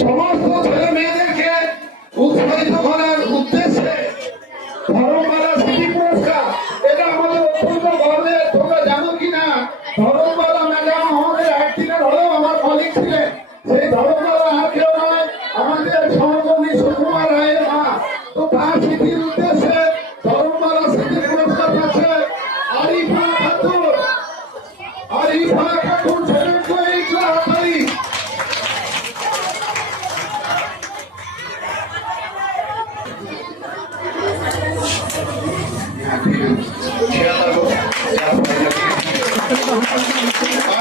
সমস্ত ছেলে মেয়েদেরকে উৎসাহিত করার উদ্দেশ্যে সেই ধর্মপাড়া আর নয়, আমাদের সহকর্মী সুকুমার মা। তো তার স্মৃতির উদ্দেশ্যে ধর্মপাড়া স্মৃতি পুরস্কার পাচ্ছে আরিফা খাতুন। আরিফা খাতুন 我 们